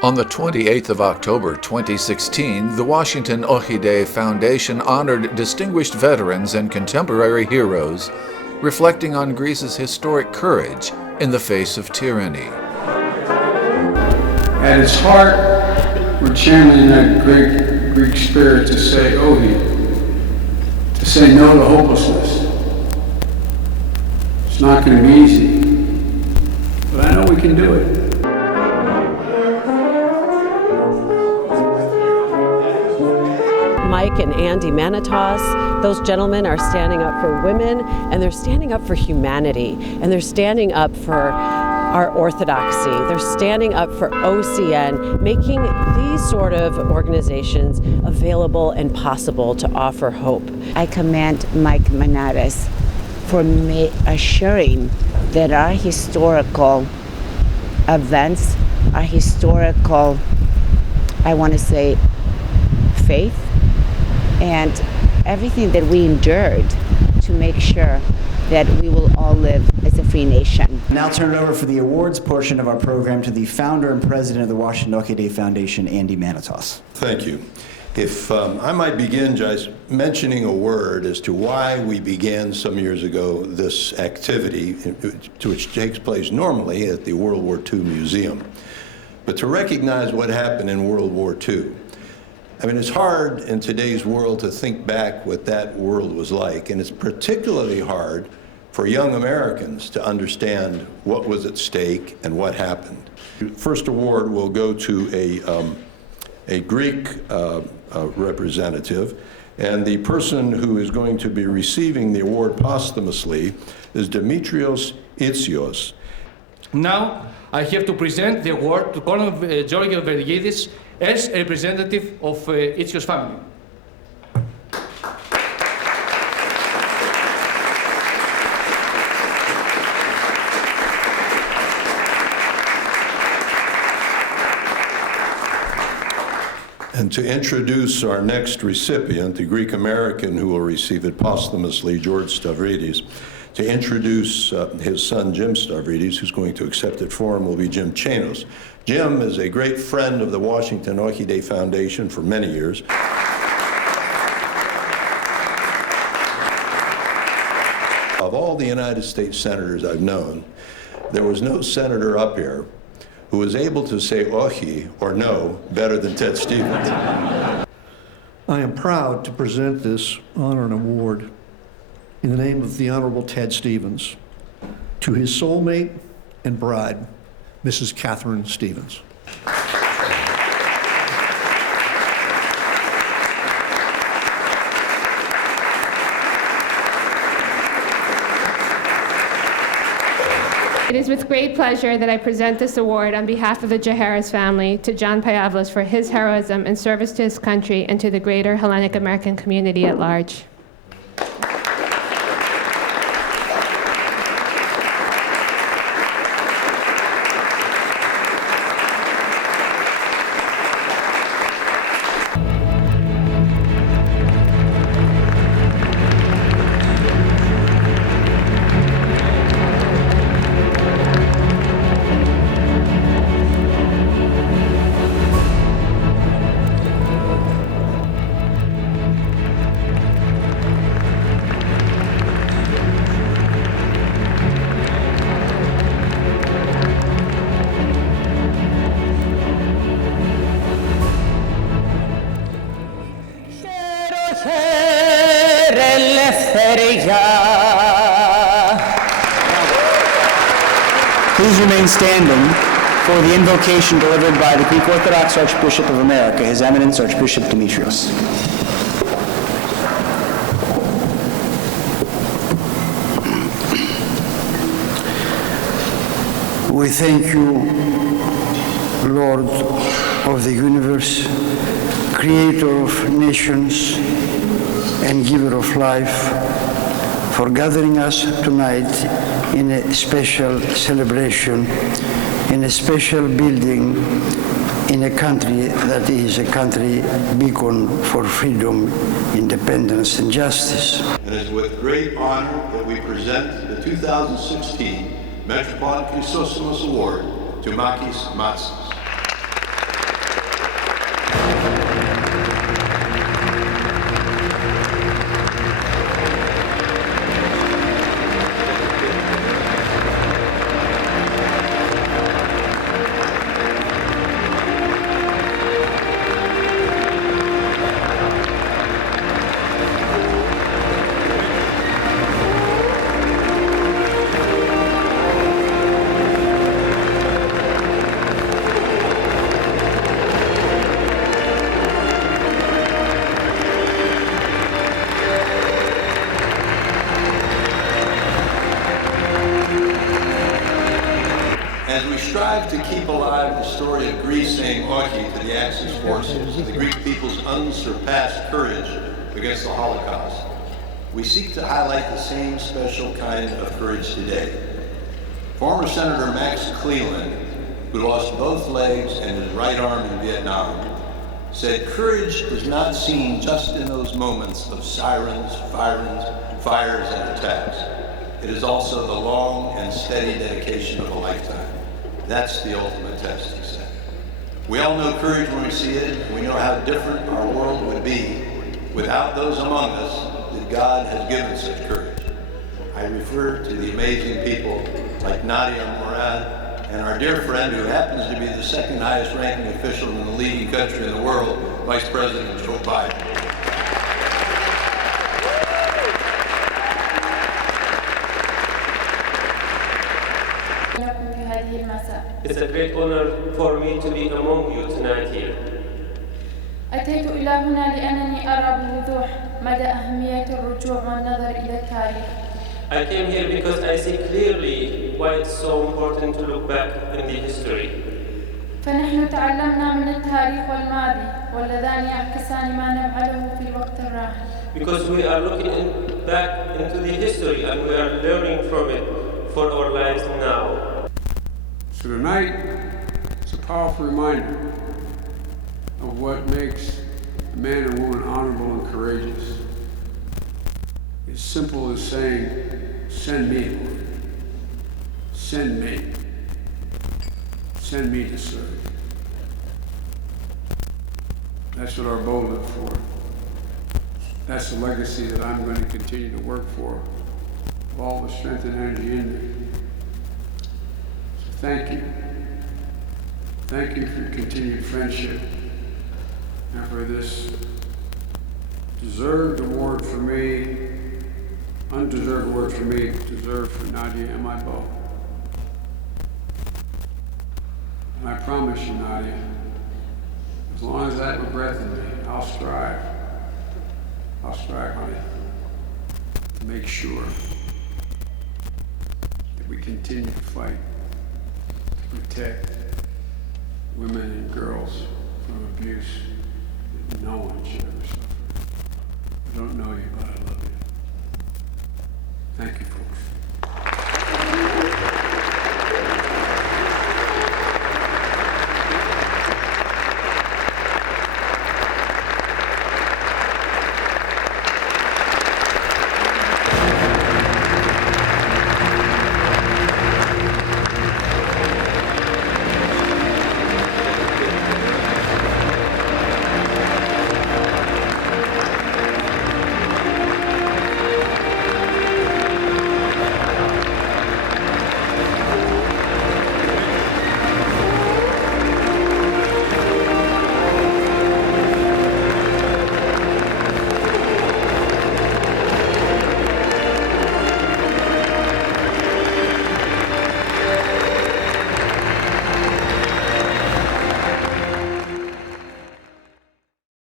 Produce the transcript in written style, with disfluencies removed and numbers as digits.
On the 28th of October 2016, the Washington Oxi Day Foundation honored distinguished veterans and contemporary heroes, reflecting on Greece's historic courage in the face of tyranny. At its heart, we're channeling that great Greek spirit to say Ohi, to say no to hopelessness. It's not going to be easy, but I know we can do it. Mike and Andy Manitas, those gentlemen are standing up for women, and they're standing up for humanity, and they're standing up for our orthodoxy. They're standing up for OCN, making these sort of organizations available and possible to offer hope. I commend Mike Manitas for assuring that our historical events, our historical, I want to say, faith, and everything that we endured to make sure that we will all live as a free nation. Now turn it over for the awards portion of our program to the founder and president of the Washington Oxi Day Foundation, Andy Manitas. Thank you. If I might begin just mentioning a word as to why we began some years ago this activity, which takes place normally at the World War II Museum, but to recognize what happened in World War II. I mean, it's hard in today's world to think back what that world was like, and it's particularly hard for young Americans to understand what was at stake and what happened. First award will go to a Greek representative, and the person who is going to be receiving the award posthumously is Dimitrios Itzios. Now, I have to present the award to Colonel Georgios Vergidis as a representative of Itzios' family. And to introduce our next recipient, the Greek American who will receive it posthumously, George Stavridis, to introduce his son, Jim Stavridis, who's going to accept it for him, will be Jim Chanos. Jim is a great friend of the Washington Oxi Day Foundation for many years. Of all the United States senators I've known, there was no senator up here who was able to say Oxi or no better than Ted Stevens. I am proud to present this honor and award in the name of the Honorable Ted Stevens to his soulmate and bride, Mrs. Catherine Stevens. It is with great pleasure that I present this award on behalf of the Jaharis family to John Payavlos for his heroism and service to his country and to the greater Hellenic American community at large. Please remain standing for the invocation delivered by the Greek Orthodox Archbishop of America, His Eminence Archbishop Demetrios. We thank you, Lord of the universe, creator of nations and giver of life, for gathering us tonight in a special celebration, in a special building, in a country that is a country beacon for freedom, independence, and justice. And it is with great honor that we present the 2016 Metropolitan Chrysostomos Award to Makis Matsas. As we strive to keep alive the story of Greece saying Ochi to the Axis forces, the Greek people's unsurpassed courage against the Holocaust, we seek to highlight the same special kind of courage today. Former Senator Max Cleland, who lost both legs and his right arm in Vietnam, said courage is not seen just in those moments of sirens, fires, and attacks. It is also the long and steady dedication of a lifetime. That's the ultimate test, he said. We all know courage when we see it, and we know how different our world would be without those among us that God has given such courage. I refer to the amazing people like Nadia Murad, and our dear friend who happens to be the second highest ranking official in the leading country in the world, Vice President Joe Biden. It's a great honor for me to be among you tonight here. أتيت إلى هنا لأنني أرى بوضوح مدى أهمية الرجوع والنظر إلى التاريخ. I came here because I see clearly why it's so important to look back in the history. فنحن تعلمنا من التاريخ والماضي واللذان يعكسان ما نفعله في الوقت الراهن. Because we are looking back into the history and we are learning from it for our lives now. So tonight, it's a powerful reminder of what makes a man and woman honorable and courageous. As simple as saying, send me, Lord. Send me. Send me to serve. That's what our boat lived for. That's the legacy that I'm going to continue to work for, with all the strength and energy in me. So thank you. Thank you for your continued friendship and for this deserved award for me, undeserved award for me, deserved for Nadia and my boat. And I promise you, Nadia, as long as I have a breath in me, I'll strive, honey, to make sure that we continue to fight to protect women and girls from abuse that no one should ever suffer. I don't know you, but I love you. Thank you, folks.